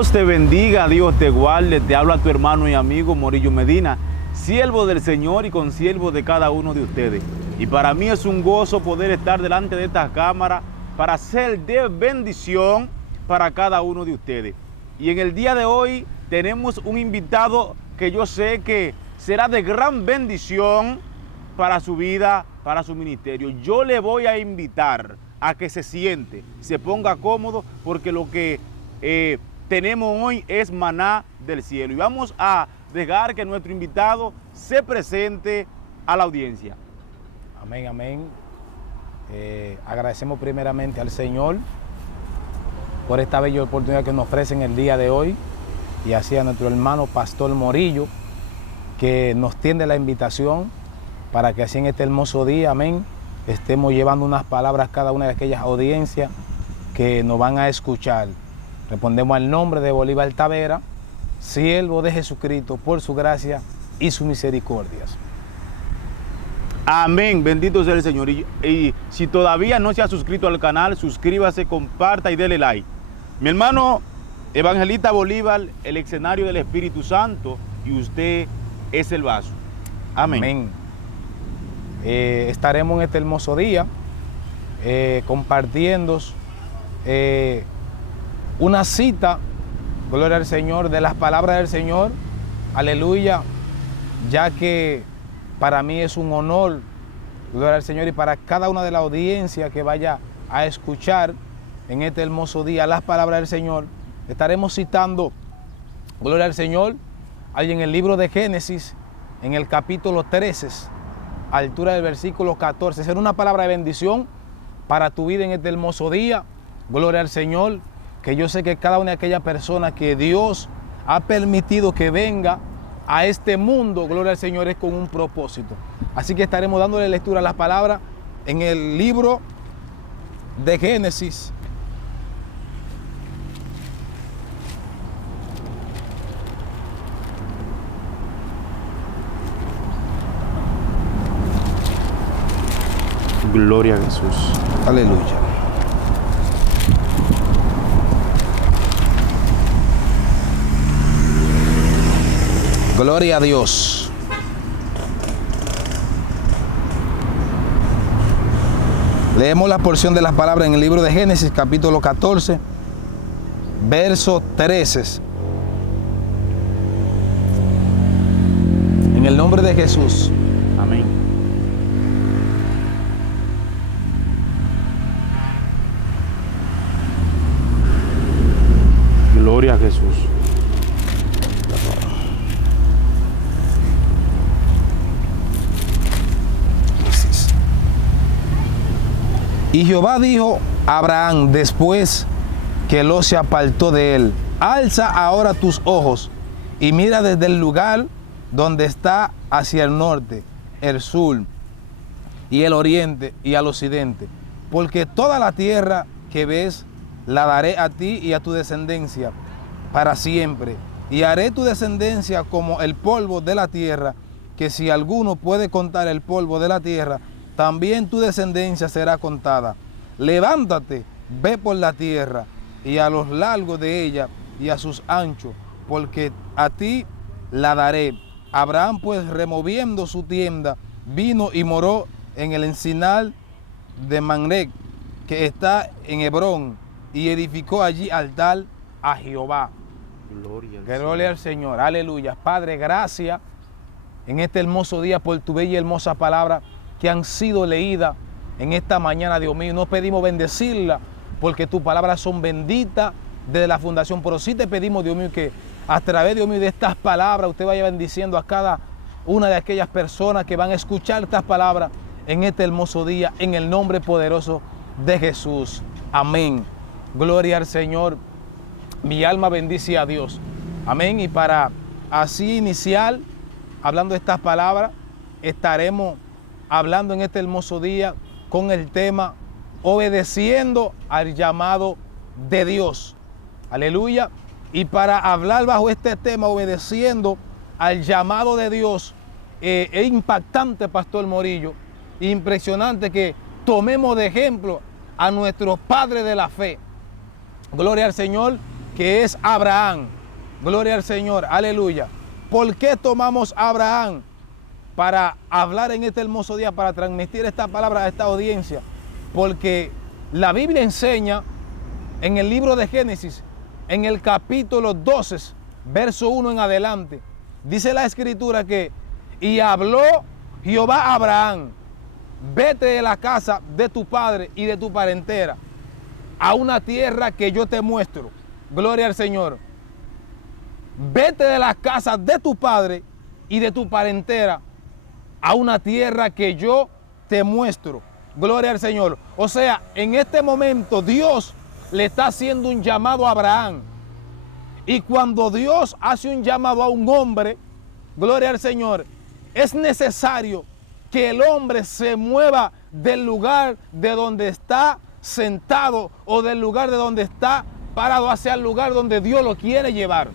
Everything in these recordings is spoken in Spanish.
Dios te bendiga, Dios te guarde. Te habla tu hermano y amigo Morillo Medina, siervo del Señor y consiervo de cada uno de ustedes. Y para mí es un gozo poder estar delante de esta cámara para ser de bendición para cada uno de ustedes. Y en el día de hoy tenemos un invitado que yo sé que será de gran bendición para su vida, para su ministerio. Yo le voy a invitar a que se siente, se ponga cómodo, porque lo que tenemos hoy es maná del cielo. Y vamos a dejar que nuestro invitado se presente a la audiencia. Amén, amén. Agradecemos primeramente al Señor por esta bella oportunidad que nos ofrece en el día de hoy, y así a nuestro hermano Pastor Morillo, que nos tiende la invitación para que así en este hermoso día, amén, estemos llevando unas palabras a cada una de aquellas audiencias que nos van a escuchar. Respondemos al nombre de Bolívar Tavera, siervo de Jesucristo, por su gracia y sus misericordias. Amén, bendito sea el Señor. Y si todavía no se ha suscrito al canal, suscríbase, comparta y dele like. Mi hermano Evangelista Bolívar, el escenario del Espíritu Santo, y usted es el vaso. Amén. Amén. Estaremos en este hermoso día compartiendo una cita, gloria al Señor, de las palabras del Señor, aleluya, ya que para mí es un honor, gloria al Señor, y para cada una de la audiencia que vaya a escuchar en este hermoso día las palabras del Señor, estaremos citando, gloria al Señor, ahí en el libro de Génesis, en el capítulo 13, a altura del versículo 14. Será una palabra de bendición para tu vida en este hermoso día, gloria al Señor, que yo sé que cada una de aquellas personas que Dios ha permitido que venga a este mundo, gloria al Señor, es con un propósito. Así que estaremos dándole lectura a las palabras en el libro de Génesis. Gloria a Jesús. Aleluya. Gloria a Dios. Leemos la porción de las palabras en el libro de Génesis, capítulo 14, verso 13. En el nombre de Jesús. Amén. Gloria a Jesús. Y Jehová dijo a Abraham después que Lot se apartó de él: alza ahora tus ojos y mira desde el lugar donde está hacia el norte, el sur y el oriente y al occidente, porque toda la tierra que ves la daré a ti y a tu descendencia para siempre, y haré tu descendencia como el polvo de la tierra, que si alguno puede contar el polvo de la tierra, también tu descendencia será contada. Levántate, ve por la tierra, y a los largos de ella, y a sus anchos, porque a ti la daré. Abraham, pues, removiendo su tienda, vino y moró en el encinar de Mamre, que está en Hebrón, y edificó allí altar a Jehová. Gloria al Señor. Aleluya. Padre, gracias en este hermoso día por tu bella y hermosa palabra que han sido leídas en esta mañana, Dios mío. Nos pedimos bendecirla porque tus palabras son benditas desde la fundación. Pero sí te pedimos, Dios mío, que a través, Dios mío, de estas palabras usted vaya bendiciendo a cada una de aquellas personas que van a escuchar estas palabras en este hermoso día, en el nombre poderoso de Jesús. Amén. Gloria al Señor. Mi alma bendice a Dios. Amén. Y para así iniciar, hablando de estas palabras, estaremos hablando en este hermoso día con el tema obedeciendo al llamado de Dios. Aleluya. Y para hablar bajo este tema, obedeciendo al llamado de Dios, es impactante, Pastor Morillo, impresionante que tomemos de ejemplo a nuestros padres de la fe. Gloria al Señor, que es Abraham. Gloria al Señor, aleluya. ¿Por qué tomamos a Abraham para hablar en este hermoso día, para transmitir esta palabra a esta audiencia? Porque la Biblia enseña en el libro de Génesis, en el capítulo 12, verso 1 en adelante, dice la escritura que, y habló Jehová a Abraham, vete de la casa de tu padre y de tu parentela a una tierra que yo te muestro. Gloria al Señor. Vete de la casa de tu padre y de tu parentela a una tierra que yo te muestro. Gloria al Señor. O sea, en este momento Dios le está haciendo un llamado a Abraham. Y cuando Dios hace un llamado a un hombre, gloria al Señor, es necesario que el hombre se mueva del lugar de donde está sentado o del lugar de donde está parado hacia el lugar donde Dios lo quiere llevar.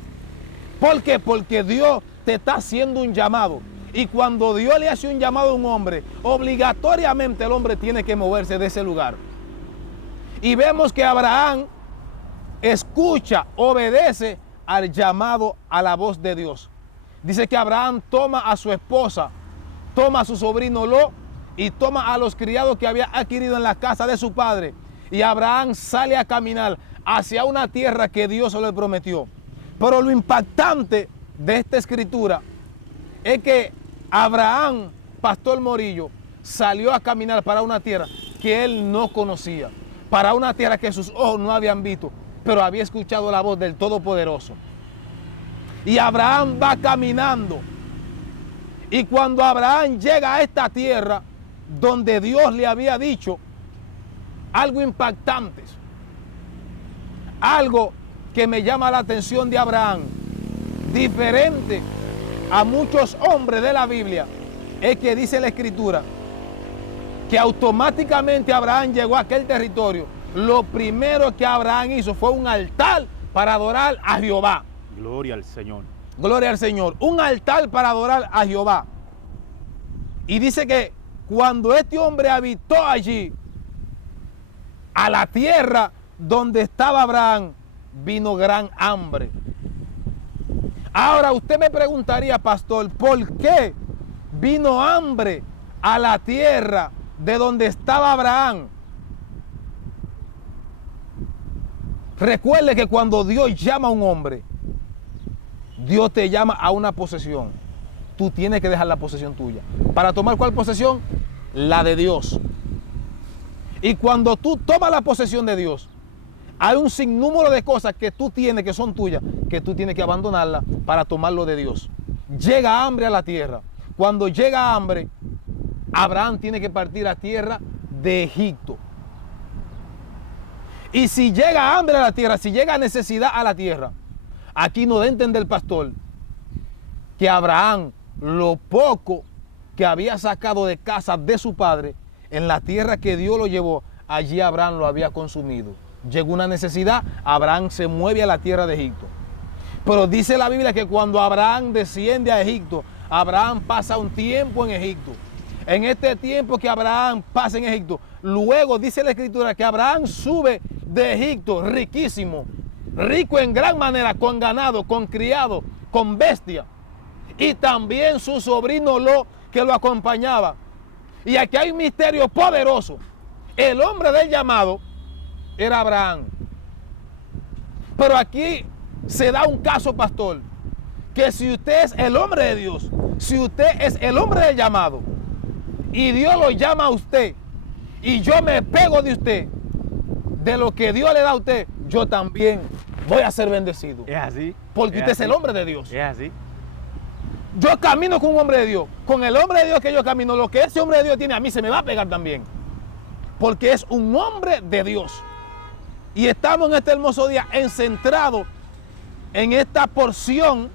¿Por qué? Porque Dios te está haciendo un llamado. Y cuando Dios le hace un llamado a un hombre, obligatoriamente el hombre tiene que moverse de ese lugar. Y vemos que Abraham escucha, obedece al llamado, a la voz de Dios. Dice que Abraham toma a su esposa, toma a su sobrino Lot y toma a los criados que había adquirido en la casa de su padre. Y Abraham sale a caminar hacia una tierra que Dios le prometió. Pero lo impactante de esta escritura es que Abraham, Pastor Morillo, salió a caminar para una tierra que él no conocía, para una tierra que sus ojos no habían visto, pero había escuchado la voz del Todopoderoso. Y Abraham va caminando. Y cuando Abraham llega a esta tierra donde Dios le había dicho algo impactante, algo que me llama la atención de Abraham, diferente a muchos hombres de la Biblia, es que dice la escritura que automáticamente Abraham llegó a aquel territorio. Lo primero que Abraham hizo fue un altar para adorar a Jehová. Gloria al Señor. Gloria al Señor. Un altar para adorar a Jehová. Y dice que cuando este hombre habitó allí, a la tierra donde estaba Abraham, vino gran hambre. Ahora usted me preguntaría, pastor, ¿por qué vino hambre a la tierra de donde estaba Abraham? Recuerde que cuando Dios llama a un hombre, Dios te llama a una posesión. Tú tienes que dejar la posesión tuya. ¿Para tomar cuál posesión? La de Dios. Y cuando tú tomas la posesión de Dios, hay un sinnúmero de cosas que tú tienes, que son tuyas, que tú tienes que abandonarlas para tomar lo de Dios. Llega hambre a la tierra. Cuando llega hambre, Abraham tiene que partir a tierra de Egipto. Y si llega hambre a la tierra, si llega necesidad a la tierra, aquí nos da a entender el pastor que Abraham, lo poco que había sacado de casa de su padre, en la tierra que Dios lo llevó, allí Abraham lo había consumido. Llegó una necesidad, Abraham se mueve a la tierra de Egipto. Pero dice la Biblia que cuando Abraham desciende a Egipto, Abraham pasa un tiempo en Egipto. En este tiempo que Abraham pasa en Egipto, luego dice la escritura que Abraham sube de Egipto riquísimo, rico en gran manera, con ganado, con criado, con bestia. Y también su sobrino Lot, que lo acompañaba. Y aquí hay un misterio poderoso. El hombre del llamado era Abraham. Pero aquí se da un caso, pastor, que si usted es el hombre de Dios, si usted es el hombre del llamado, y Dios lo llama a usted, y yo me pego de usted, de lo que Dios le da a usted, yo también voy a ser bendecido. Es así. Porque usted es el hombre de Dios. Es así. Yo camino con un hombre de Dios. Con el hombre de Dios que yo camino, lo que ese hombre de Dios tiene a mí se me va a pegar también. Porque es un hombre de Dios. Y estamos en este hermoso día encentrados en esta porción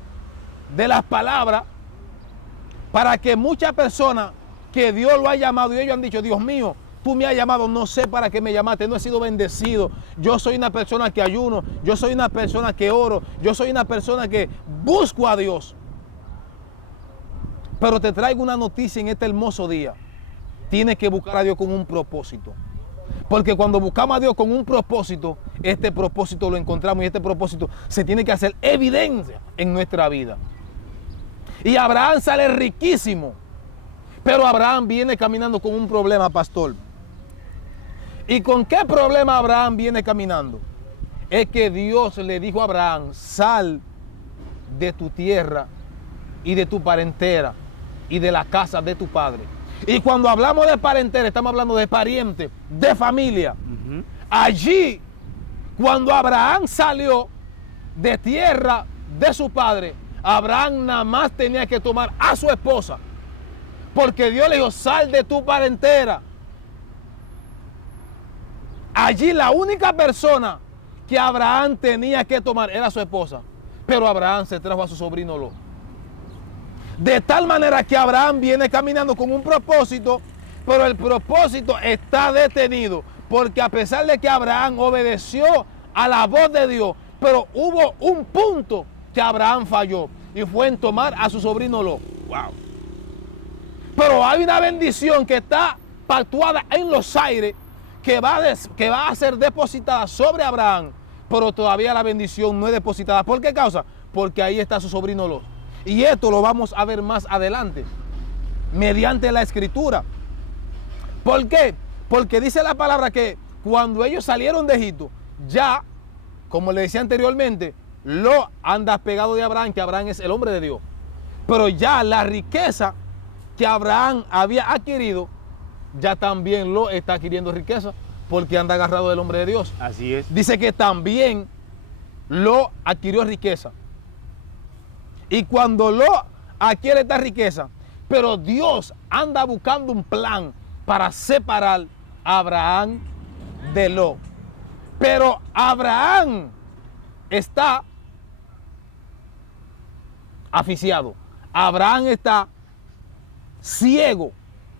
de las palabras para que muchas personas que Dios lo ha llamado y ellos han dicho, Dios mío, tú me has llamado, no sé para qué me llamaste, no he sido bendecido. Yo soy una persona que ayuno, yo soy una persona que oro, yo soy una persona que busco a Dios. Pero te traigo una noticia en este hermoso día. Tienes que buscar a Dios con un propósito. Porque cuando buscamos a Dios con un propósito, este propósito lo encontramos y este propósito se tiene que hacer evidencia en nuestra vida. Y Abraham sale riquísimo, pero Abraham viene caminando con un problema, pastor. ¿Y con qué problema Abraham viene caminando? Es que Dios le dijo a Abraham, sal de tu tierra y de tu parentela y de la casa de tu padre. Y cuando hablamos de parentela, estamos hablando de pariente, de familia. Allí, cuando Abraham salió de tierra de su padre, Abraham nada más tenía que tomar a su esposa, porque Dios le dijo, sal de tu parentela. Allí la única persona que Abraham tenía que tomar era su esposa, pero Abraham se trajo a su sobrino Lot. De tal manera que Abraham viene caminando con un propósito, pero el propósito está detenido, porque a pesar de que Abraham obedeció a la voz de Dios, pero hubo un punto que Abraham falló, y fue en tomar a su sobrino Lot. Wow. Pero hay una bendición que está pactuada en los aires, que va a ser depositada sobre Abraham, pero todavía la bendición no es depositada. ¿Por qué causa? Porque ahí está su sobrino Lot. Y esto lo vamos a ver más adelante, mediante la escritura. ¿Por qué? Porque dice la palabra que cuando ellos salieron de Egipto, ya, como le decía anteriormente, Lot anda pegado de Abraham, que Abraham es el hombre de Dios. Pero ya la riqueza que Abraham había adquirido, ya también Lot está adquiriendo riqueza, porque anda agarrado del hombre de Dios. Así es. Dice que también Lot adquirió riqueza. Y cuando Lot adquiere esta riqueza, pero Dios anda buscando un plan para separar a Abraham de Lot. Pero Abraham está asfixiado. Abraham está ciego.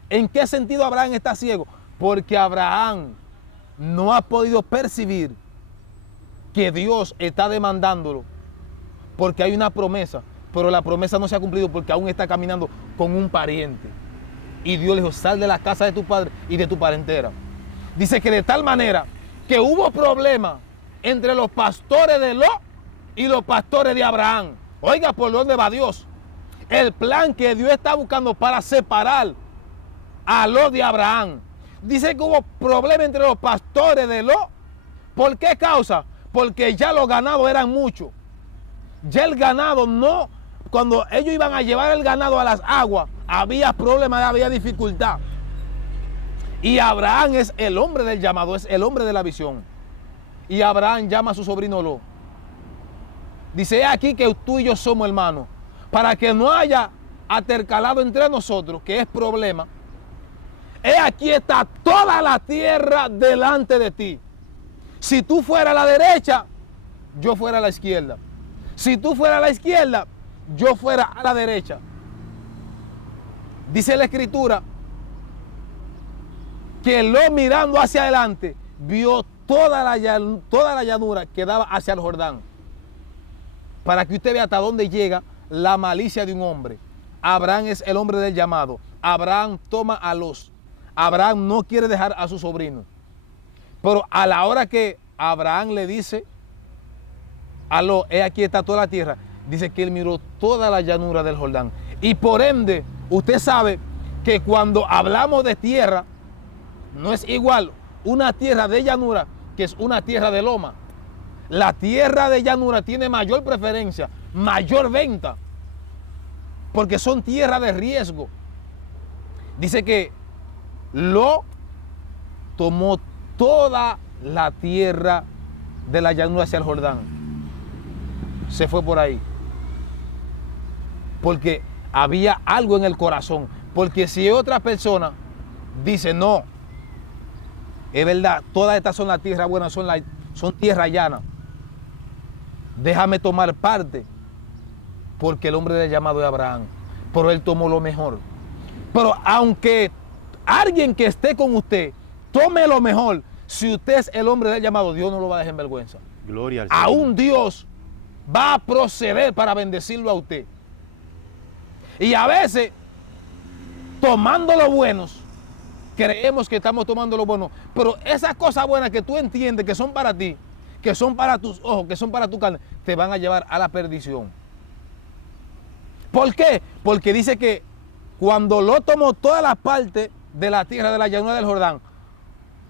¿En qué sentido Abraham está ciego? Porque Abraham no ha podido percibir que Dios está demandándolo, porque hay una promesa, pero la promesa no se ha cumplido porque aún está caminando con un pariente. Y Dios le dijo, sal de la casa de tu padre y de tu parentela. Dice que de tal manera que hubo problema entre los pastores de Lot y los pastores de Abraham. Oiga, ¿por dónde va Dios? El plan que Dios está buscando para separar a Lot de Abraham. Dice que hubo problema entre los pastores de Lot. ¿Por qué causa? Porque ya los ganados eran muchos. Ya el ganado no, cuando ellos iban a llevar el ganado a las aguas, había problemas, había dificultad. Y Abraham es el hombre del llamado, es el hombre de la visión. Y Abraham llama a su sobrino Lot. Dice, aquí que tú y yo somos hermanos, para que no haya atercalado entre nosotros, que es problema. Aquí está toda la tierra delante de ti. Si tú fueras a la derecha, yo fuera a la izquierda. Si tú fueras a la izquierda, yo fuera a la derecha. Dice la escritura que Lot, mirando hacia adelante, vio toda la llanura que daba hacia el Jordán. Para que usted vea hasta dónde llega la malicia de un hombre. Abraham es el hombre del llamado. Abraham toma a Lot. Abraham no quiere dejar a su sobrino. Pero a la hora que Abraham le dice a Lot, aquí está toda la tierra, dice que él miró toda la llanura del Jordán. Y por ende, usted sabe que cuando hablamos de tierra, no es igual una tierra de llanura que es una tierra de loma. La tierra de llanura tiene mayor preferencia, mayor venta, porque son tierras de riesgo. Dice que Lot tomó toda la tierra de la llanura hacia el Jordán. Se fue por ahí. Porque había algo en el corazón. Porque si otra persona dice, no, es verdad, todas estas son las tierras buenas, son tierra llana. Déjame tomar parte. Porque el hombre del llamado es Abraham. Pero él tomó lo mejor. Pero aunque alguien que esté con usted tome lo mejor, si usted es el hombre del llamado, Dios no lo va a dejar en vergüenza. Gloria al Señor. Aún Dios va a proceder para bendecirlo a usted. Y a veces, tomando lo buenos, creemos que estamos tomando lo bueno, pero esas cosas buenas que tú entiendes que son para ti, que son para tus ojos, que son para tu carne, te van a llevar a la perdición. ¿Por qué? Porque dice que cuando Lot tomó todas las partes de la tierra de la llanura del Jordán,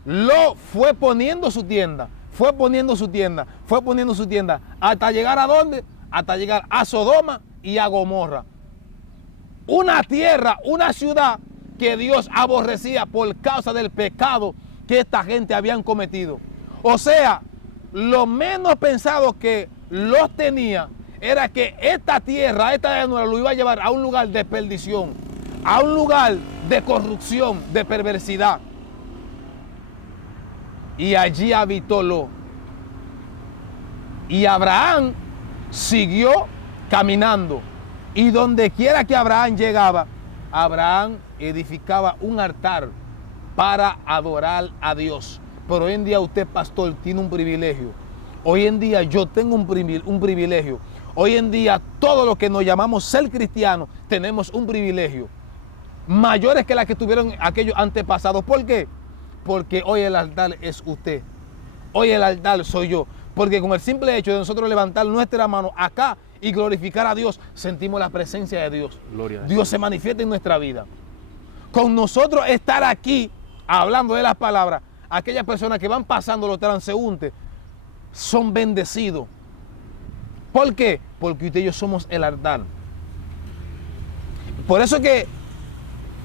Lot fue poniendo su tienda, fue poniendo su tienda, fue poniendo su tienda, hasta llegar ¿a dónde? Hasta llegar a Sodoma y a Gomorra. Una tierra, una ciudad que Dios aborrecía por causa del pecado que esta gente habían cometido. O sea, lo menos pensado que Lot tenía era que esta tierra, esta llanura, lo iba a llevar a un lugar de perdición, a un lugar de corrupción, de perversidad. Y allí habitó Lot. Y Abraham siguió caminando. Y donde quiera que Abraham llegaba, Abraham edificaba un altar para adorar a Dios. Pero hoy en día usted, pastor, tiene un privilegio. Hoy en día yo tengo un privilegio. Hoy en día todos los que nos llamamos ser cristianos tenemos un privilegio. Mayores que la que tuvieron aquellos antepasados. ¿Por qué? Porque hoy el altar es usted. Hoy el altar soy yo. Porque con el simple hecho de nosotros levantar nuestra mano acá y glorificar a Dios, sentimos la presencia de Dios. Gloria a Dios. Dios se manifiesta en nuestra vida. Con nosotros estar aquí hablando de las palabras, aquellas personas que van pasando los transeúntes son bendecidos. ¿Por qué? Porque usted y yo somos el altar. Por eso que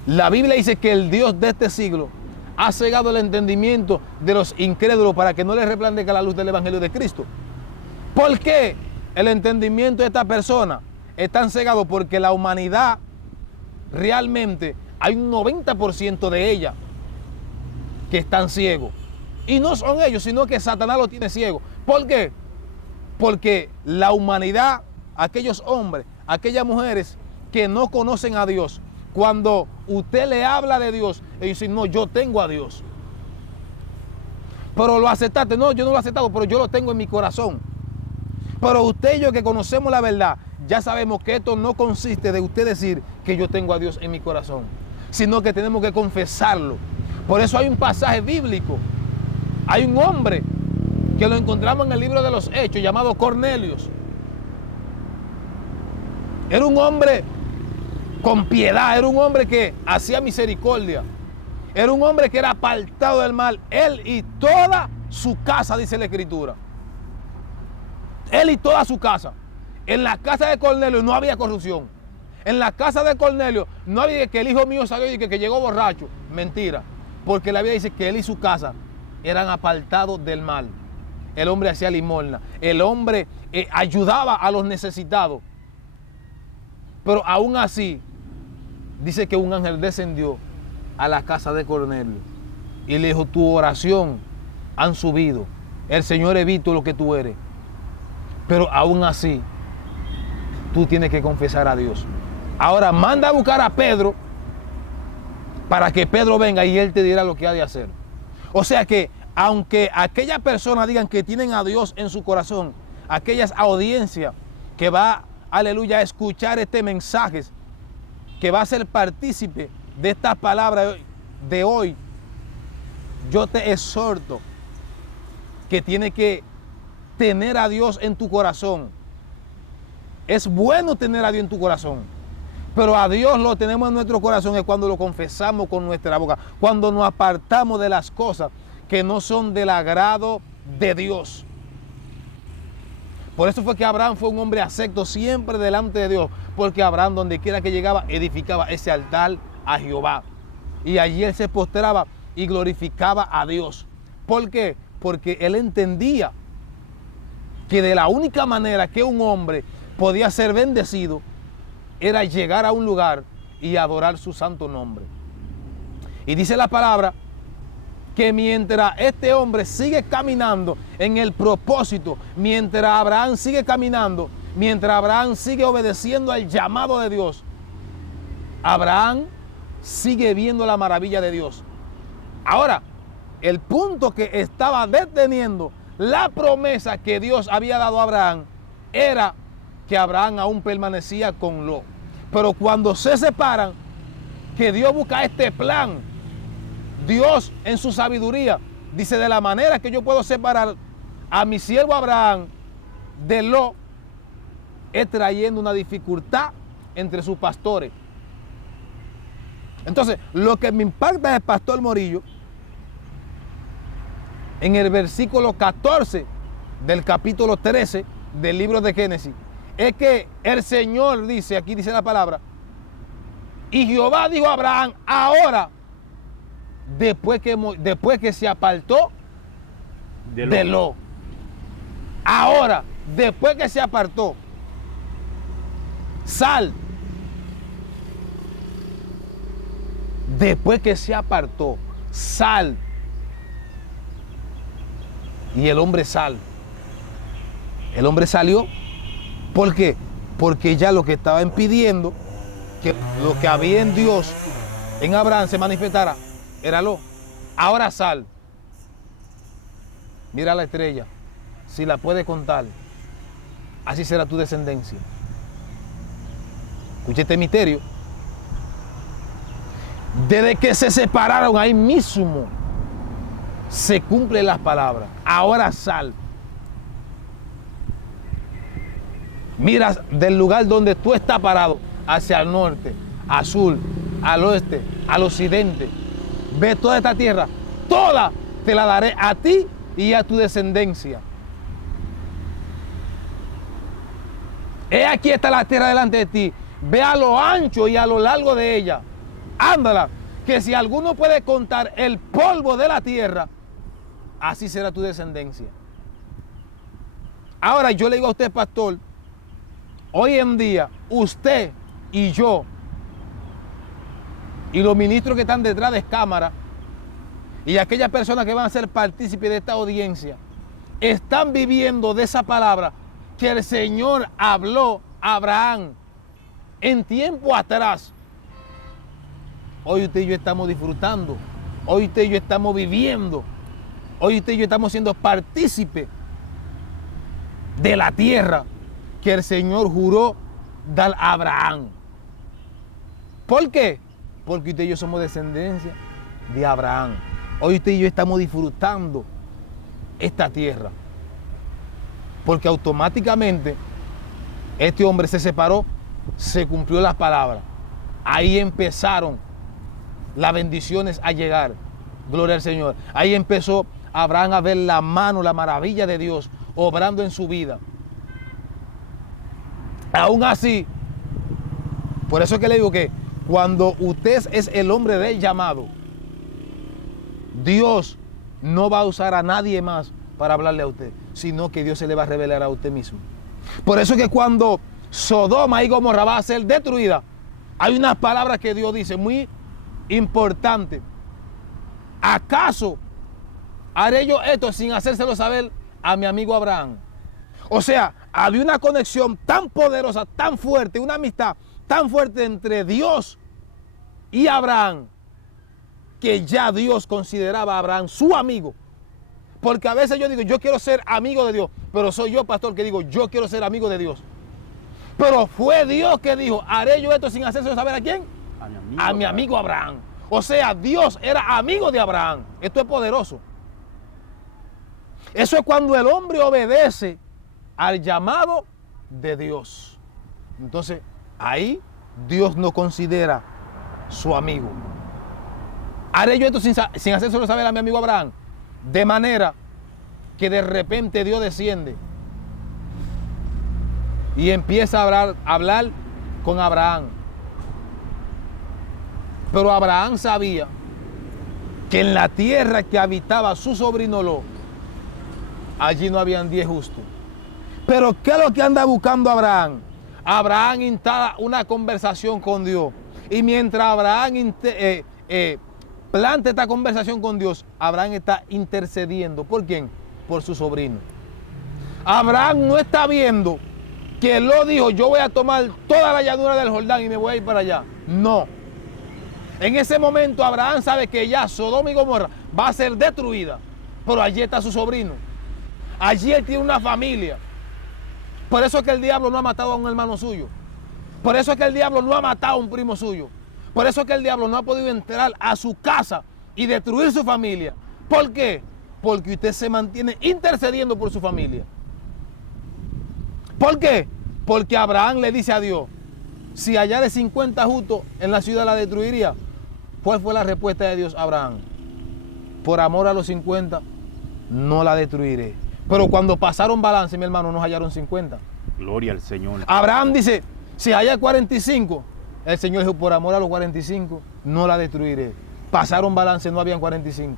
la Biblia dice que el Dios de este siglo ha cegado el entendimiento de los incrédulos para que no les resplandezca la luz del Evangelio de Cristo. ¿Por qué el entendimiento de esta persona está cegado? Porque la humanidad realmente hay un 90% de ella que están ciegos. Y no son ellos, sino que Satanás los tiene ciegos. ¿Por qué? Porque la humanidad, aquellos hombres, aquellas mujeres que no conocen a Dios, cuando usted le habla de Dios, ellos dicen, no, yo tengo a Dios. Pero lo aceptaste. No, yo no lo he aceptado, pero yo lo tengo en mi corazón. Pero usted y yo que conocemos la verdad, ya sabemos que esto no consiste de usted decir que yo tengo a Dios en mi corazón, sino que tenemos que confesarlo. Por eso hay un pasaje bíblico. Hay un hombre que lo encontramos en el libro de los Hechos llamado Cornelio. Era un hombre con piedad, era un hombre que hacía misericordia, era un hombre que era apartado del mal, él y toda su casa, dice la Escritura. Él y toda su casa. En la casa de Cornelio no había corrupción. En la casa de Cornelio no había que el hijo mío salió y que llegó borracho. Mentira. Porque la Biblia dice que él y su casa eran apartados del mal. El hombre hacía limosna. El hombre ayudaba a los necesitados. Pero aún así, dice que un ángel descendió a la casa de Cornelio y le dijo, tu oración han subido. El Señor ha visto lo que tú eres. Pero aún así, tú tienes que confesar a Dios. Ahora manda a buscar a Pedro para que Pedro venga y él te dirá lo que ha de hacer. O sea que, aunque aquellas personas digan que tienen a Dios en su corazón, aquellas audiencias que va, aleluya, a escuchar este mensaje, que va a ser partícipe de estas palabras de hoy, yo te exhorto que tienes que tener a Dios en tu corazón. Es bueno tener a Dios en tu corazón, pero a Dios lo tenemos en nuestro corazón es cuando lo confesamos con nuestra boca, cuando nos apartamos de las cosas que no son del agrado de Dios. Por eso fue que Abraham fue un hombre acepto siempre delante de Dios, porque Abraham donde quiera que llegaba edificaba ese altar a Jehová y allí él se postraba y glorificaba a Dios. ¿Por qué? Porque él entendía que de la única manera que un hombre podía ser bendecido era llegar a un lugar y adorar su santo nombre. Y dice la palabra que mientras este hombre sigue caminando en el propósito, mientras Abraham sigue caminando, mientras Abraham sigue obedeciendo al llamado de Dios, Abraham sigue viendo la maravilla de Dios. Ahora, el punto que estaba deteniendo la promesa que Dios había dado a Abraham era que Abraham aún permanecía con Lot. Pero cuando se separan, que Dios busca este plan, Dios en su sabiduría dice, de la manera que yo puedo separar a mi siervo Abraham de Lot, es trayendo una dificultad entre sus pastores. Entonces, lo que me impacta del pastor Morillo, en el versículo 14 del capítulo 13 del libro de Génesis, es que el Señor dice, aquí dice la palabra, y Jehová dijo a Abraham, ahora, después que se apartó de Lot. Ahora, después que se apartó, sal. Después que se apartó, sal. Y el hombre sal. El hombre salió. ¿Por qué? Porque ya lo que estaba impidiendo que lo que había en Dios, en Abraham, se manifestara, era Lot. Ahora sal. Mira la estrella. Si la puedes contar, así será tu descendencia. Escucha este misterio. Desde que se separaron, ahí mismo se cumplen las palabras. Ahora sal. Mira del lugar donde tú estás parado, hacia el norte, al sur, al oeste, al occidente. Ve toda esta tierra, toda te la daré a ti y a tu descendencia. He aquí está la tierra delante de ti. Ve a lo ancho y a lo largo de ella. Ándala, que si alguno puede contar el polvo de la tierra, así será tu descendencia. Ahora yo le digo a usted, pastor, hoy en día, usted y yo, y los ministros que están detrás de cámara, y aquellas personas que van a ser partícipes de esta audiencia, están viviendo de esa palabra que el Señor habló a Abraham en tiempo atrás. Hoy usted y yo estamos disfrutando, hoy usted y yo estamos viviendo, hoy usted y yo estamos siendo partícipes de la tierra que el Señor juró dar a Abraham. ¿Por qué? Porque usted y yo somos descendencia de Abraham. Hoy usted y yo estamos disfrutando esta tierra. Porque automáticamente este hombre se separó, se cumplió las palabras. Ahí empezaron las bendiciones a llegar. Gloria al Señor. Ahí empezó Abraham a ver la mano, la maravilla de Dios obrando en su vida. Aún así, por eso es que le digo que cuando usted es el hombre del llamado, Dios no va a usar a nadie más para hablarle a usted, sino que Dios se le va a revelar a usted mismo. Por eso es que cuando Sodoma y Gomorra va a ser destruida, hay unas palabras que Dios dice muy importantes. ¿Acaso haré yo esto sin hacérselo saber a mi amigo Abraham? O sea, había una conexión tan poderosa, tan fuerte, una amistad tan fuerte entre Dios y Abraham, que ya Dios consideraba a Abraham su amigo. Porque a veces yo digo, yo quiero ser amigo de Dios, pero soy yo, pastor, que digo, yo quiero ser amigo de Dios. Pero fue Dios que dijo, haré yo esto sin hacérselo saber a quién? A mi amigo Abraham. O sea, Dios era amigo de Abraham. Esto es poderoso. Eso es cuando el hombre obedece al llamado de Dios. Entonces, ahí Dios no considera su amigo. Haré yo esto sin hacérselo saber a mi amigo Abraham. De manera que de repente Dios desciende y empieza a hablar con Abraham. Pero Abraham sabía que en la tierra que habitaba su sobrino Lot, allí no habían 10 justos. Pero ¿qué es lo que anda buscando Abraham? Abraham instala una conversación con Dios. Y mientras Abraham planta esta conversación con Dios, Abraham está intercediendo. ¿Por quién? Por su sobrino. Abraham no está viendo que Lot dijo, yo voy a tomar toda la llanura del Jordán y me voy a ir para allá. No. En ese momento Abraham sabe que ya Sodoma y Gomorra va a ser destruida. Pero allí está su sobrino. Allí él tiene una familia. Por eso es que el diablo no ha matado a un hermano suyo. Por eso es que el diablo no ha matado a un primo suyo. Por eso es que el diablo no ha podido entrar a su casa y destruir su familia. ¿Por qué? porque usted se mantiene intercediendo por su familia. ¿Por qué? Porque Abraham le dice a Dios, si hallare 50 justos en la ciudad la destruiría. ¿Cuál fue la respuesta de Dios a Abraham? Por amor a los 50, no la destruiré. Pero cuando pasaron balance, mi hermano, no hallaron 50. Gloria al Señor. Abraham dice, si hay 45, el Señor dijo, por amor a los 45, no la destruiré. Pasaron balance, no habían 45.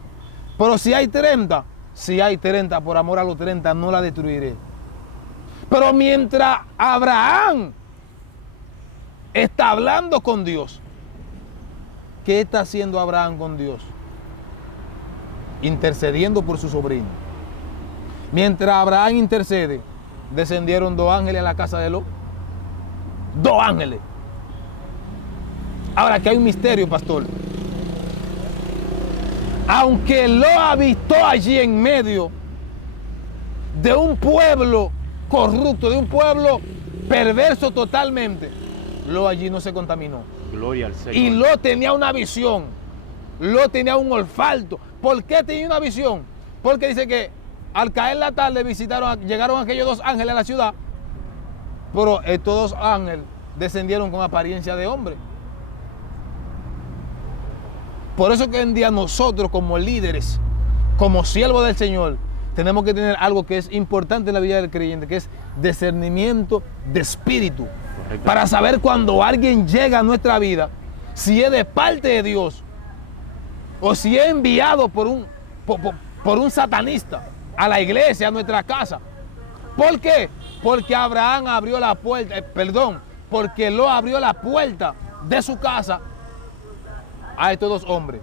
Pero si hay 30, por amor a los 30, no la destruiré. Pero mientras Abraham está hablando con Dios, ¿qué está haciendo Abraham con Dios? Intercediendo por su sobrino. Mientras Abraham intercede, descendieron 2 ángeles a la casa de Lot. 2 ángeles. Ahora, que hay un misterio, pastor. Aunque Lot habitó allí en medio de un pueblo corrupto, de un pueblo perverso totalmente, Lot allí no se contaminó. Gloria al Señor. Y Lot tenía una visión. Lot tenía un olfato. ¿Por qué tenía una visión? Porque dice que al caer la tarde llegaron aquellos 2 ángeles a la ciudad, pero estos 2 ángeles descendieron con apariencia de hombre. Por eso que hoy en día nosotros como líderes, como siervos del Señor, tenemos que tener algo que es importante en la vida del creyente, que es discernimiento de espíritu. Correcto. Para saber cuando alguien llega a nuestra vida, si es de parte de Dios o si es enviado por un satanista a la iglesia, a nuestra casa. ¿Por qué? Porque Abraham abrió la puerta, porque Lot abrió la puerta de su casa a estos 2 hombres.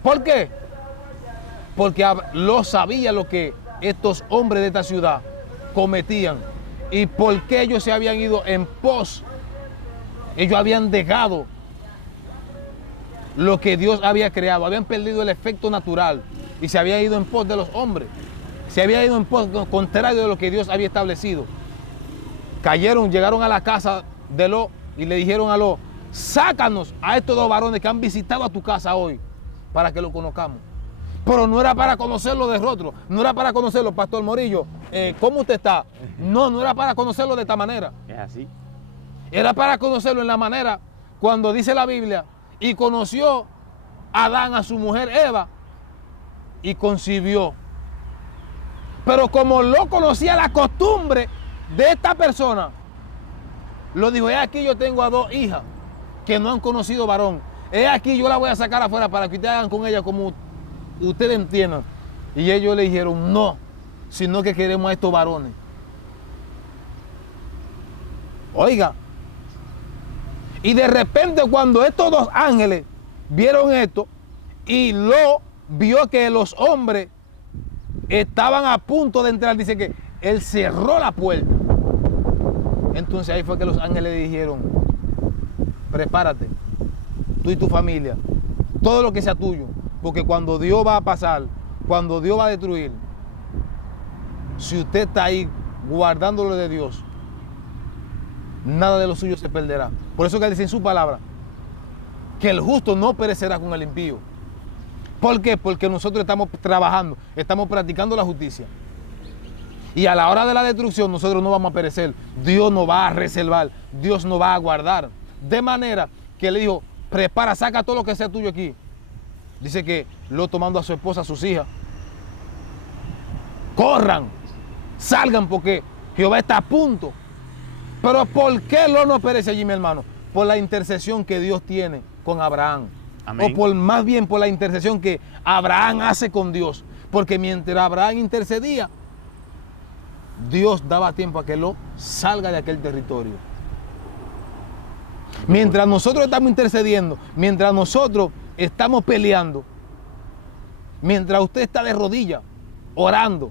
¿Por qué? Porque Lot sabía lo que estos hombres de esta ciudad cometían y por qué ellos se habían ido en pos. Ellos habían dejado lo que Dios había creado, habían perdido el efecto natural y se habían ido en pos de los hombres. Se había ido en pos contrario de lo que Dios había establecido. Llegaron a la casa de Lot y le dijeron a Lot, sácanos a estos 2 varones que han visitado a tu casa hoy para que lo conozcamos. Pero no era para conocerlo de rostro, no era para conocerlo, Pastor Morillo, ¿cómo usted está? No era para conocerlo de esta manera. Es así. Era para conocerlo en la manera cuando dice la Biblia, y conoció Adán a su mujer Eva y concibió. Pero como Lot conocía la costumbre de esta persona, lo dijo, aquí yo tengo a 2 hijas que no han conocido varón. Aquí yo la voy a sacar afuera para que ustedes hagan con ella como ustedes entiendan. Y ellos le dijeron, no, sino que queremos a estos varones. Oiga. Y de repente cuando estos 2 ángeles vieron esto y Lot vio que los hombres estaban a punto de entrar, dice que él cerró la puerta. Entonces ahí fue que los ángeles le dijeron, prepárate, tú y tu familia, todo lo que sea tuyo, porque cuando Dios va a pasar, cuando Dios va a destruir, si usted está ahí guardándolo de Dios, nada de lo suyo se perderá. Por eso que él dice en su palabra que el justo no perecerá con el impío. ¿Por qué? Porque nosotros estamos trabajando, estamos practicando la justicia. Y a la hora de la destrucción nosotros no vamos a perecer. Dios nos va a reservar, Dios nos va a guardar. De manera que le dijo, prepara, saca todo lo que sea tuyo aquí. Dice que Lot tomando a su esposa, a sus hijas, corran, salgan porque Jehová está a punto. Pero ¿por qué Lot no perece allí, mi hermano? Por la intercesión que Dios tiene con Abraham. Amén. O más bien por la intercesión que Abraham hace con Dios. Porque mientras Abraham intercedía, Dios daba tiempo a que Lot salga de aquel territorio. Mientras nosotros estamos intercediendo, mientras nosotros estamos peleando, mientras usted está de rodillas orando,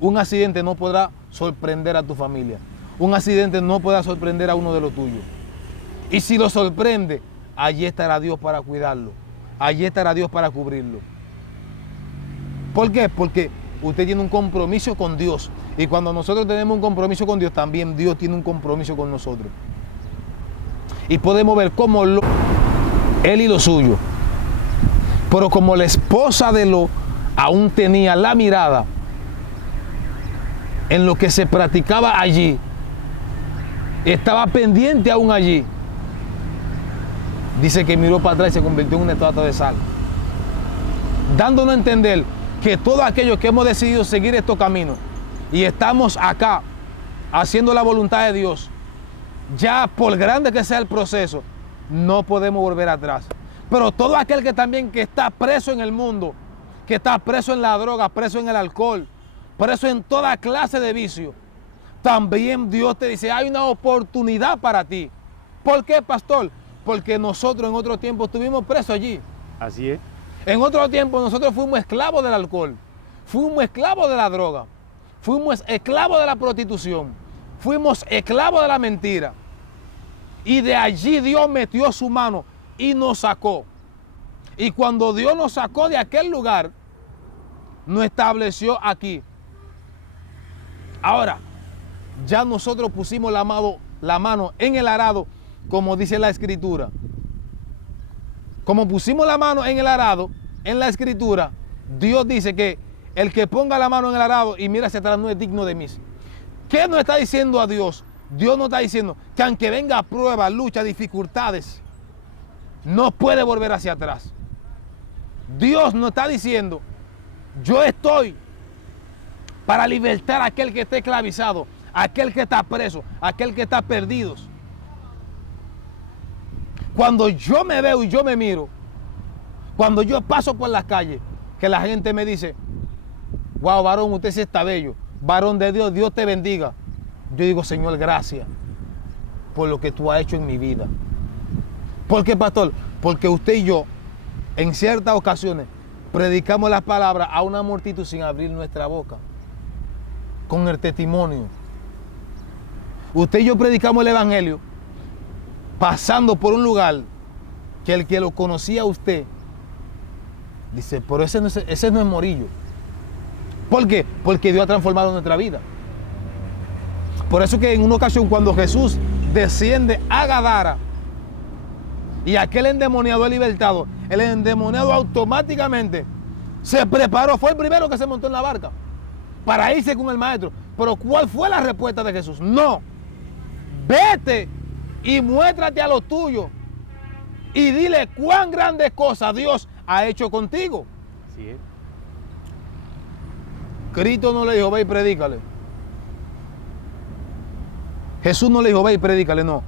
un accidente no podrá sorprender a tu familia. Un accidente no podrá sorprender a uno de los tuyos. Y si lo sorprende, allí estará Dios para cuidarlo. Allí estará Dios para cubrirlo. ¿Por qué? Porque usted tiene un compromiso con Dios. Y cuando nosotros tenemos un compromiso con Dios, también Dios tiene un compromiso con nosotros. Y podemos ver cómo él y lo suyo. Pero como la esposa de Lot aún tenía la mirada en lo que se practicaba allí, estaba pendiente aún allí, dice que miró para atrás y se convirtió en una estatua de sal, dándonos a entender que todos aquellos que hemos decidido seguir estos caminos y estamos acá haciendo la voluntad de Dios, ya por grande que sea el proceso, no podemos volver atrás. Pero todo aquel que también que está preso en el mundo, que está preso en la droga, preso en el alcohol, preso en toda clase de vicio, también Dios te dice, hay una oportunidad para ti. ¿Por qué, pastor? Porque nosotros en otro tiempo estuvimos presos allí. Así es. En otro tiempo nosotros fuimos esclavos del alcohol, fuimos esclavos de la droga, fuimos esclavos de la prostitución, fuimos esclavos de la mentira. Y de allí Dios metió su mano y nos sacó. Y cuando Dios nos sacó de aquel lugar, nos estableció aquí. Ahora, ya nosotros pusimos la mano en el arado, como dice la Escritura. Como pusimos la mano en el arado, en la Escritura, Dios dice que el que ponga la mano en el arado y mira hacia atrás no es digno de mí. ¿Qué nos está diciendo a Dios? Dios nos está diciendo que aunque venga prueba, lucha, dificultades, no puede volver hacia atrás. Dios nos está diciendo, yo estoy para libertar a aquel que esté esclavizado, a aquel que está preso, a aquel que está perdido. Cuando yo me veo y yo me miro, cuando yo paso por las calles, que la gente me dice, wow, varón, usted sí está bello, varón de Dios, Dios te bendiga. Yo digo, Señor, gracias por lo que tú has hecho en mi vida. ¿Por qué, pastor? Porque usted y yo, en ciertas ocasiones, predicamos las palabras a una multitud sin abrir nuestra boca, con el testimonio. Usted y yo predicamos el evangelio pasando por un lugar que el que lo conocía a usted dice, pero ese no es Morillo. ¿Por qué? Porque Dios ha transformado nuestra vida. Por eso que en una ocasión cuando Jesús desciende a Gadara y aquel endemoniado es libertado, el endemoniado automáticamente se preparó, fue el primero que se montó en la barca para irse con el maestro. Pero ¿cuál fue la respuesta de Jesús? No, vete y muéstrate a los tuyos y dile cuán grandes cosas Dios ha hecho contigo. Así es. Cristo no le dijo, ve y predícale. Jesús no le dijo, ve y predícale, no.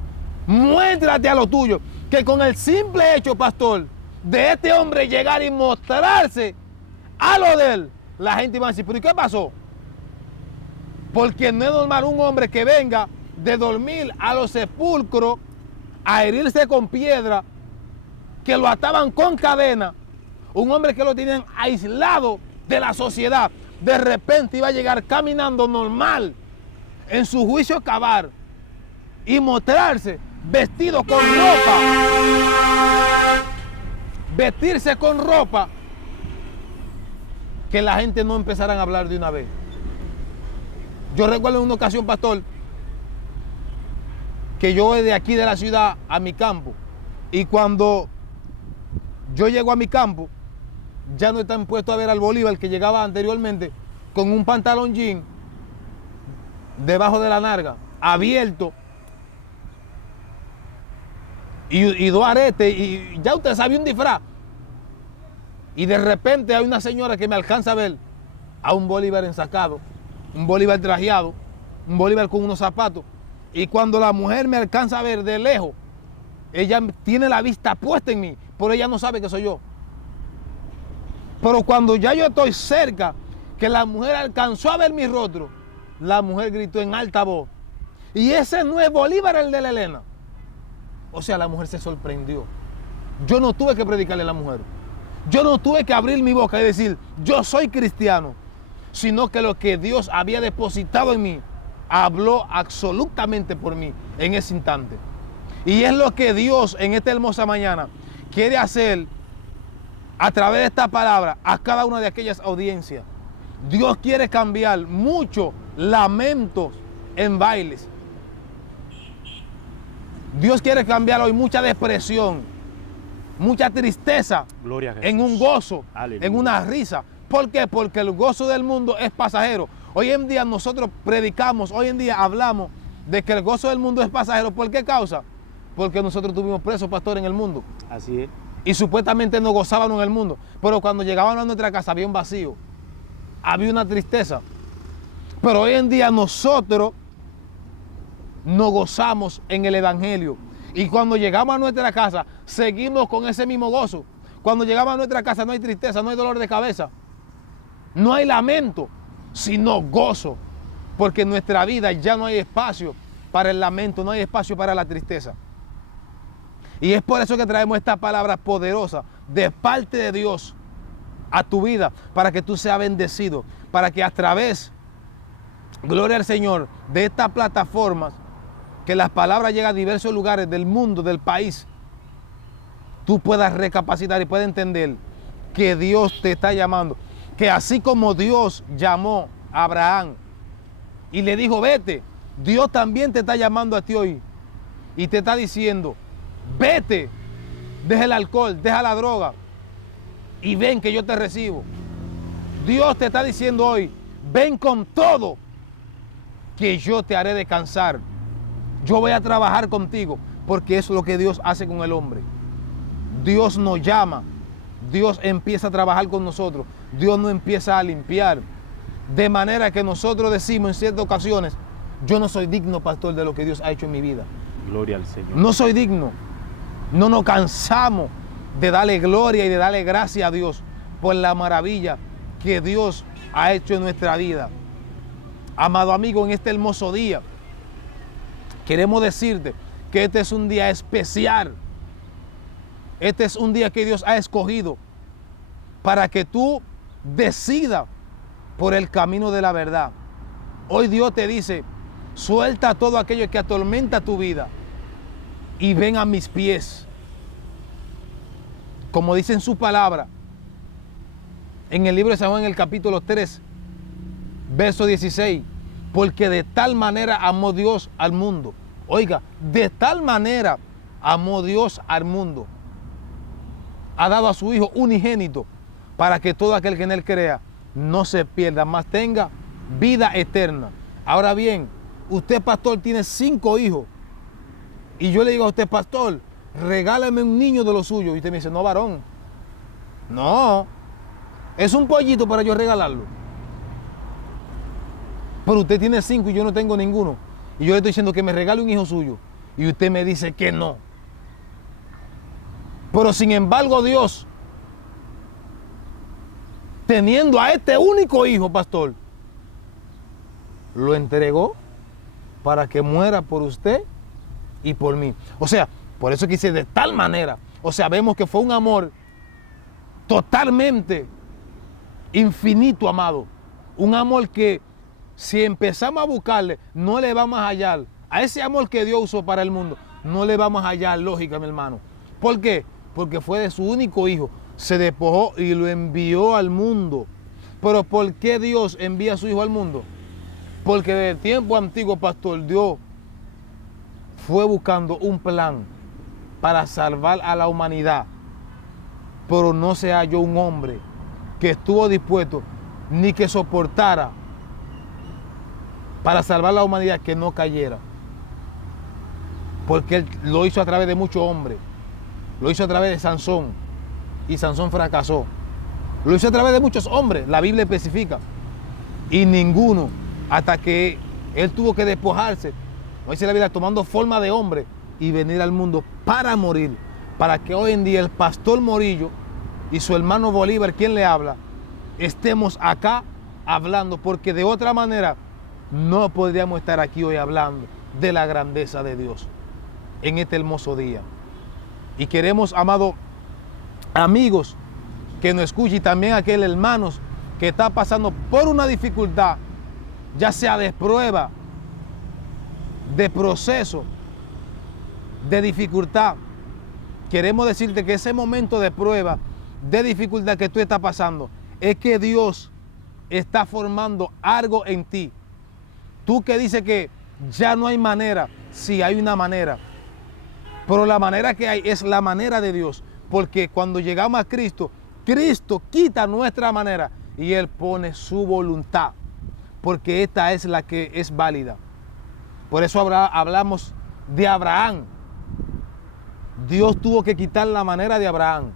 Muéstrate a lo tuyo, que con el simple hecho, pastor, de este hombre llegar y mostrarse a lo de él, la gente va a decir, pero ¿y qué pasó? Porque no es normal un hombre que venga de dormir a los sepulcros, a herirse con piedra, que lo ataban con cadena, un hombre que lo tenían aislado de la sociedad, de repente iba a llegar caminando normal, en su juicio cabal, y mostrarse vestido con ropa, vestirse con ropa, que la gente no empezara a hablar de una vez. Yo recuerdo en una ocasión, pastor, que yo voy de aquí de la ciudad a mi campo, y cuando yo llego a mi campo, ya no están puestos a ver al Bolívar que llegaba anteriormente con un pantalón jean debajo de la narga, abierto, y dos aretes, y ya usted sabe, un disfraz. Y de repente hay una señora que me alcanza a ver a un Bolívar ensacado, un Bolívar trajeado, un Bolívar con unos zapatos. Y cuando la mujer me alcanza a ver de lejos, ella tiene la vista puesta en mí, pero ella no sabe que soy yo. Pero cuando ya yo estoy cerca, que la mujer alcanzó a ver mi rostro, la mujer gritó en alta voz, y ese no es Bolívar, el de la Elena. O sea, la mujer se sorprendió. Yo no tuve que predicarle a la mujer. Yo no tuve que abrir mi boca y decir, yo soy cristiano, sino que lo que Dios había depositado en mí, habló absolutamente por mí en ese instante. Y es lo que Dios en esta hermosa mañana quiere hacer a través de esta palabra a cada una de aquellas audiencias. Dios quiere cambiar muchos lamentos en bailes. Dios quiere cambiar hoy mucha depresión, mucha tristeza, Gloria a Jesús, en un gozo, aleluya, en una risa. ¿Por qué? Porque el gozo del mundo es pasajero. Hoy en día nosotros predicamos, hoy en día hablamos de que el gozo del mundo es pasajero. ¿Por qué causa? Porque nosotros tuvimos presos, pastor, en el mundo. Así es. Y supuestamente nos gozábamos en el mundo. Pero cuando llegábamos a nuestra casa había un vacío. Había una tristeza. Pero hoy en día nosotros nos gozamos en el Evangelio. Y cuando llegamos a nuestra casa, seguimos con ese mismo gozo. Cuando llegamos a nuestra casa no hay tristeza, no hay dolor de cabeza. No hay lamento, sino gozo. Porque en nuestra vida ya no hay espacio para el lamento, no hay espacio para la tristeza. Y es por eso que traemos esta palabra poderosa de parte de Dios a tu vida, para que tú seas bendecido, para que a través, gloria al Señor, de estas plataformas, que las palabras lleguen a diversos lugares del mundo, del país, tú puedas recapacitar y puedas entender que Dios te está llamando. Que así como Dios llamó a Abraham y le dijo, vete, Dios también te está llamando a ti hoy y te está diciendo, vete, deja el alcohol, deja la droga y ven que yo te recibo. Dios te está diciendo hoy, ven con todo, que yo te haré descansar. Yo voy a trabajar contigo, porque eso es lo que Dios hace con el hombre. Dios nos llama, Dios empieza a trabajar con nosotros, Dios nos empieza a limpiar. De manera que nosotros decimos en ciertas ocasiones, yo no soy digno, pastor, de lo que Dios ha hecho en mi vida. Gloria al Señor. No soy digno. No nos cansamos de darle gloria y de darle gracias a Dios por la maravilla que Dios ha hecho en nuestra vida. Amado amigo, en este hermoso día, queremos decirte que este es un día especial. Este es un día que Dios ha escogido para que tú decidas por el camino de la verdad. Hoy Dios te dice, suelta todo aquello que atormenta tu vida y ven a mis pies. Como dice en su palabra, en el libro de San Juan, en el capítulo 3, verso 16, porque de tal manera amó Dios al mundo. Oiga, de tal manera amó Dios al mundo. Ha dado a su Hijo unigénito para que todo aquel que en Él crea no se pierda, mas tenga vida eterna. Ahora bien, usted, pastor, tiene 5 hijos. Y yo le digo a usted, pastor, regálame un niño de los suyos. Y usted me dice, no, varón. No, es un pollito para yo regalarlo. Pero usted tiene 5 y yo no tengo ninguno. Y yo le estoy diciendo que me regale un hijo suyo. Y usted me dice que no. Pero sin embargo, Dios, teniendo a este único hijo, pastor, lo entregó para que muera por usted y por mí. O sea, por eso quise de tal manera. O sea, vemos que fue un amor totalmente infinito, amado. Un amor que si empezamos a buscarle, no le vamos a hallar. A ese amor que Dios usó para el mundo, no le vamos a hallar lógica, mi hermano. ¿Por qué? Porque fue de su único hijo. Se despojó y lo envió al mundo. Pero ¿por qué Dios envía a su hijo al mundo? Porque desde el tiempo antiguo, pastor, Dios fue buscando un plan para salvar a la humanidad. Pero no se halló un hombre que estuvo dispuesto ni que soportara para salvar a la humanidad que no cayera. Porque Él lo hizo a través de muchos hombres. Lo hizo a través de Sansón. Y Sansón fracasó. Lo hizo a través de muchos hombres. La Biblia especifica. Y ninguno, hasta que Él tuvo que despojarse, como dice la Biblia, tomando forma de hombre y venir al mundo para morir. Para que hoy en día el pastor Morillo y su hermano Bolívar, quien le habla, estemos acá hablando. Porque de otra manera no podríamos estar aquí hoy hablando de la grandeza de Dios en este hermoso día. Y queremos, amados amigos, que nos escuchen, y también aquel hermanos que está pasando por una dificultad, ya sea de prueba, de proceso, de dificultad. Queremos decirte que ese momento de prueba, de dificultad que tú estás pasando, es que Dios está formando algo en ti. Tú que dices que ya no hay manera, sí hay una manera. Pero la manera que hay es la manera de Dios. Porque cuando llegamos a Cristo, Cristo quita nuestra manera y Él pone su voluntad, porque esta es la que es válida. Por eso hablamos de Abraham. Dios tuvo que quitar la manera de Abraham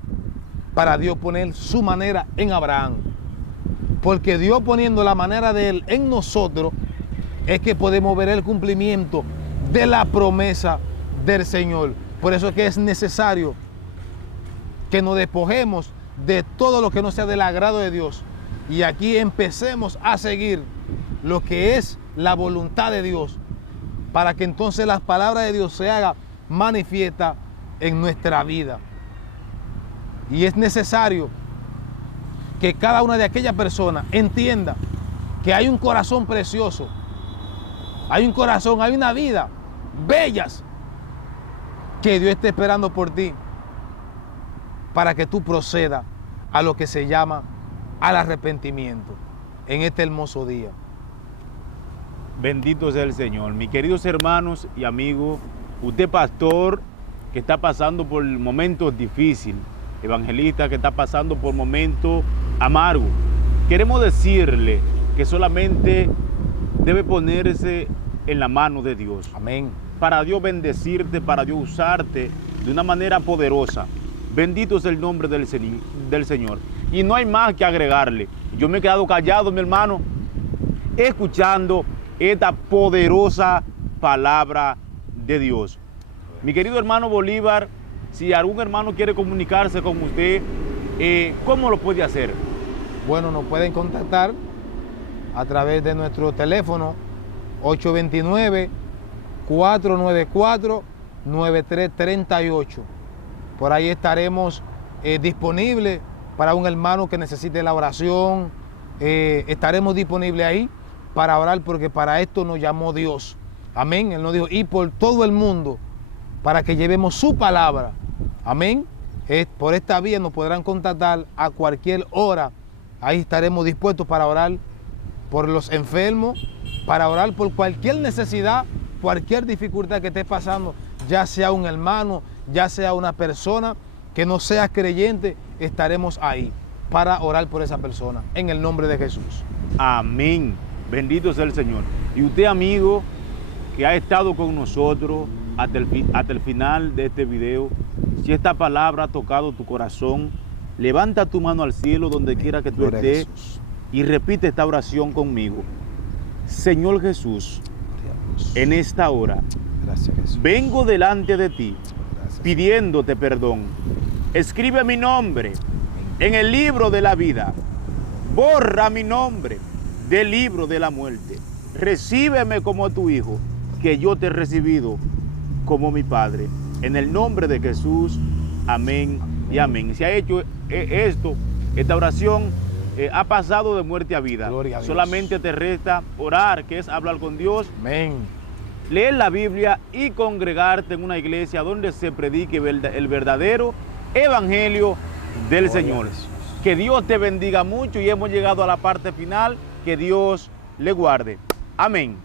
para Dios poner su manera en Abraham. Porque Dios poniendo la manera de Él en nosotros es que podemos ver el cumplimiento de la promesa del Señor. Por eso es que es necesario que nos despojemos de todo lo que no sea del agrado de Dios. Y aquí empecemos a seguir lo que es la voluntad de Dios, para que entonces las palabras de Dios se hagan manifiesta en nuestra vida. Y es necesario que cada una de aquellas personas entienda que hay un corazón precioso, hay un corazón, hay una vida bellas que Dios está esperando por ti para que tú procedas a lo que se llama al arrepentimiento en este hermoso día. Bendito sea el Señor. Mis queridos hermanos y amigos, usted pastor que está pasando por momentos difíciles, evangelista que está pasando por momentos amargos, queremos decirle que solamente debe ponerse en la mano de Dios. Amén. Para Dios bendecirte, para Dios usarte de una manera poderosa. Bendito es el nombre del Señor. Y no hay más que agregarle. Yo me he quedado callado, mi hermano, escuchando esta poderosa palabra de Dios. Mi querido hermano Bolívar, si algún hermano quiere comunicarse con usted, ¿cómo lo puede hacer? Bueno, nos pueden contactar a través de nuestro teléfono 829-494-9338. Por ahí estaremos disponibles para un hermano que necesite la oración. Estaremos disponibles ahí para orar, porque para esto nos llamó Dios. Amén. Él nos dijo, y por todo el mundo, para que llevemos su palabra. Amén. Por esta vía nos podrán contactar a cualquier hora. Ahí estaremos dispuestos para orar por los enfermos, para orar por cualquier necesidad, cualquier dificultad que esté pasando, ya sea un hermano, ya sea una persona que no sea creyente, estaremos ahí para orar por esa persona, en el nombre de Jesús. Amén. Bendito sea el Señor. Y usted, amigo, que ha estado con nosotros hasta el final de este video, si esta palabra ha tocado tu corazón, levanta tu mano al cielo donde quiera que tú estés y repite esta oración conmigo. Señor Jesús, en esta hora, gracias, Jesús, vengo delante de ti gracias, pidiéndote perdón. Escribe mi nombre en el libro de la vida. Borra mi nombre del libro de la muerte. Recíbeme como tu hijo, que yo te he recibido como mi Padre. En el nombre de Jesús, amén y amén. Si ha hecho esta oración, ha pasado de muerte a vida. Gloria a Dios. Solamente te resta orar, que es hablar con Dios. Amén. Leer la Biblia y congregarte en una iglesia donde se predique el verdadero evangelio del Señor. Que Dios te bendiga mucho y hemos llegado a la parte final. Que Dios le guarde. Amén.